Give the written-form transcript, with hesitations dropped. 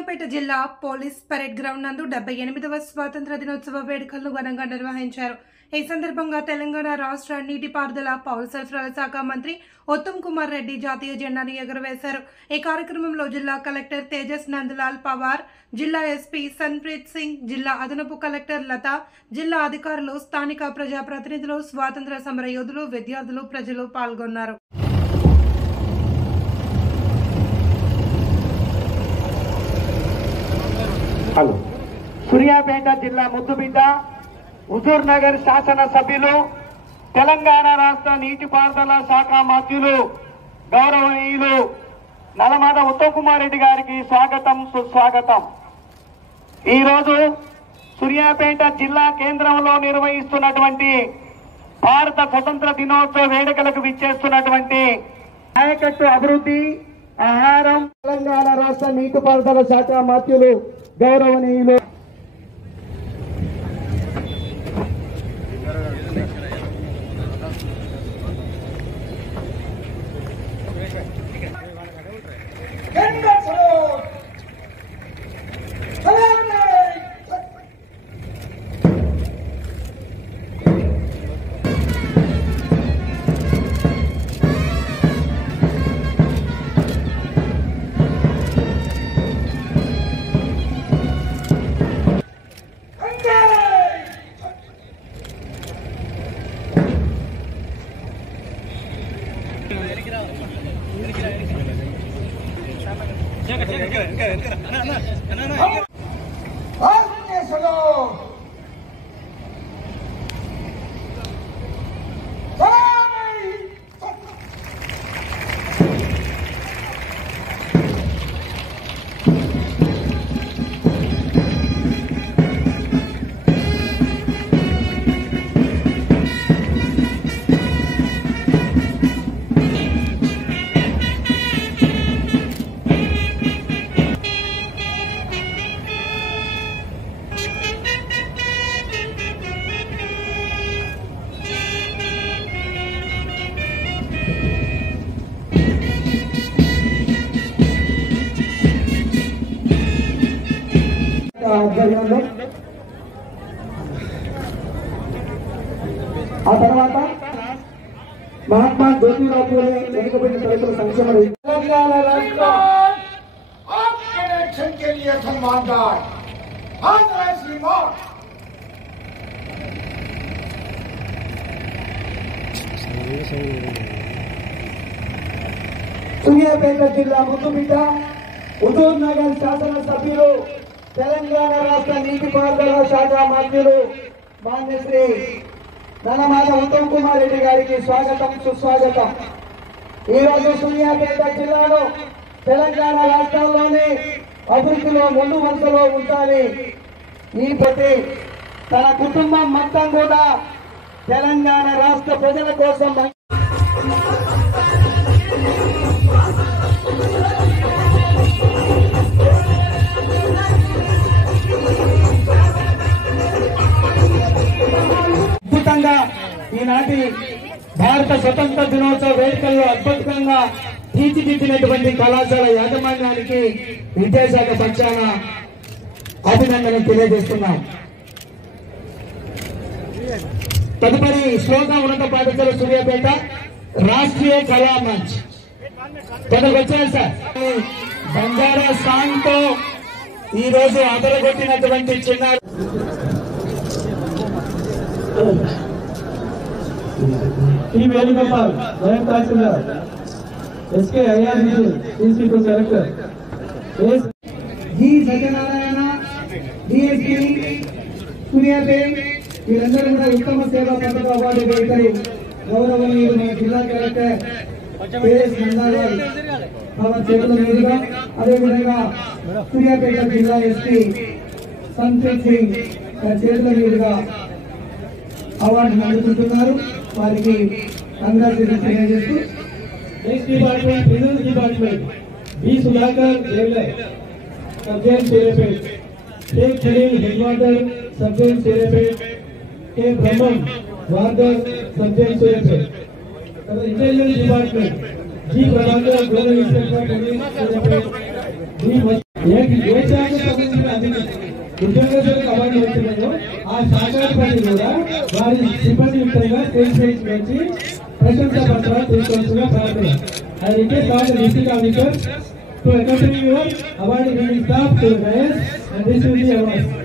సూర్యాపేట జిల్లా police parade ground నందు 78వ స్వాతంత్ర దినోత్సవ వేడుకలను ఘనంగా నిర్వహించారు। ఈ సందర్భంగా తెలంగాణ రాష్ట్ర నీటిపారుదల పౌర సరఫరాల శాఖ మంత్రి ఉత్తమ్ కుమార్ రెడ్డి జాతీయ జెండాను ఎగురవేశారు। ఈ కార్యక్రమంలో జిల్లా కలెక్టర్ తేజస్ నందలాల్ పవార్, జిల్లా ఎస్పీ సన్ప్రీత్ సింగ్, జిల్లా అదనపు కలెక్టర్ లతా, జిల్లా అధికారులు, స్థానిక ప్రజాప్రతినిధులు, స్వాతంత్ర సమర యోధులు, విద్యార్థులు, ప్రజలు పాల్గొన్నారు। సూర్యాపేట జిల్లా ముద్దుబిడ్డ హుజూర్ నగర్ శాసన సభ్యులు, తెలంగాణ రాష్ట్ర నీటిపారుదల శాఖ మంత్రులు గౌరవనీయులు నల్లమాద ఉత్తమ్ కుమార్ రెడ్డి గారికి స్వాగతం సుస్వాగతం। ఈరోజు సూర్యాపేట జిల్లా కేంద్రంలో నిర్వహిస్తున్నటువంటి భారత స్వతంత్ర దినోత్సవ వేడుకలకు విచ్చేస్తున్నటువంటి నాయకత్వ అభివృద్ధి ఆహారం తెలంగాణ రాష్ట్ర నీటిపారుదల శాఖ మంత్రులు గౌరవనీయులు ఆ తర్వాత మహాత్మా జ్యోతిరావు పూలే వెనుకబడిన తరగతుల సంక్షేమ తెలంగాణ రాష్ట్ర के लिए सम्मानदार సూర్యాపేట జిల్లా ముద్దుబిడ్డ హుజూర్ నగర్ శాసన సభ్యులు, తెలంగాణ రాష్ట్ర నీటిపారుదల శాఖ మంత్రులు మాన్యశ్రీ నల్లమాద ఉత్తమ్ కుమార్ రెడ్డి గారికి స్వాగతం సుస్వాగతం। ఈరోజు సూర్యాపేట జిల్లాలో తెలంగాణ రాష్ట్రంలోని అభివృద్ధిలో ముందు వరుసలో ఉండాలి। ఈ ప్రతి తన కుటుంబం మొత్తం కూడా తెలంగాణ రాష్ట్ర ప్రజల కోసం అద్భుతంగా ఈనాటి భారత స్వతంత్ర దినోత్సవ వేడుకల్లో అద్భుతంగా తీర్చిదిద్దినటువంటి కళాశాల యాజమాన్యానికి విద్యాశాఖ పక్షాన అభినందనలు తెలియజేస్తున్నాం। తదుపరి శ్లోక ఉన్నత పాఠశాల సూర్యాపేట రాష్ట్రీయ కళా మంచ్ కొందరికి వచ్చారు సార్। బంజారా సాంగ్ తో ఈ రోజు అదరగొట్టినటువంటి చిన్నారు टी वेणुगोपाल नायब तहसीलदार एसके IRDC इन्स्टिट्यूट कलेक्टर जी सत्यनारायण DSP सूर्यापेट వీరందరూ కూడా ఉత్తమ సేవా పథక అవార్డు గ్రహీతలు గౌరవనీయులు మన జిల్లా కలెక్టర్ తేజస్ నందలాల్ పవార్ చేతుల మీదుగా, అదేవిధంగా సూర్యాపేట జిల్లా ఎస్పీ సన్ప్రీత్ సింగ్ చేతుల మీదుగా అవార్డు అందుకుంటున్నారు। వారికి కంగ్రాచులేషన్స్ తెలియజేస్తూ next department business department B Sudhakar jailer sub jail Suryapet, Sheikh Khalil head warder sub jail Suryapet, K Brahmam warder sub jail Suryapet. Intelligence department G Prabhakar global inspector police Suryapet, G ఏ శాఖకు సంబంధించిన ఉద్యోగస్తులకు అవార్డు వచ్చినాయో ఆ శాఖాధిపతి కూడా వారి సిబ్బంది యుక్తంగా స్టేజ్ పైకి వచ్చి ప్రశంసా పత్రాలు తీసుకోవాల్సిన ప్రార్థన. I request all the district officers to accompany your award winning staff to the dais and receive the awards.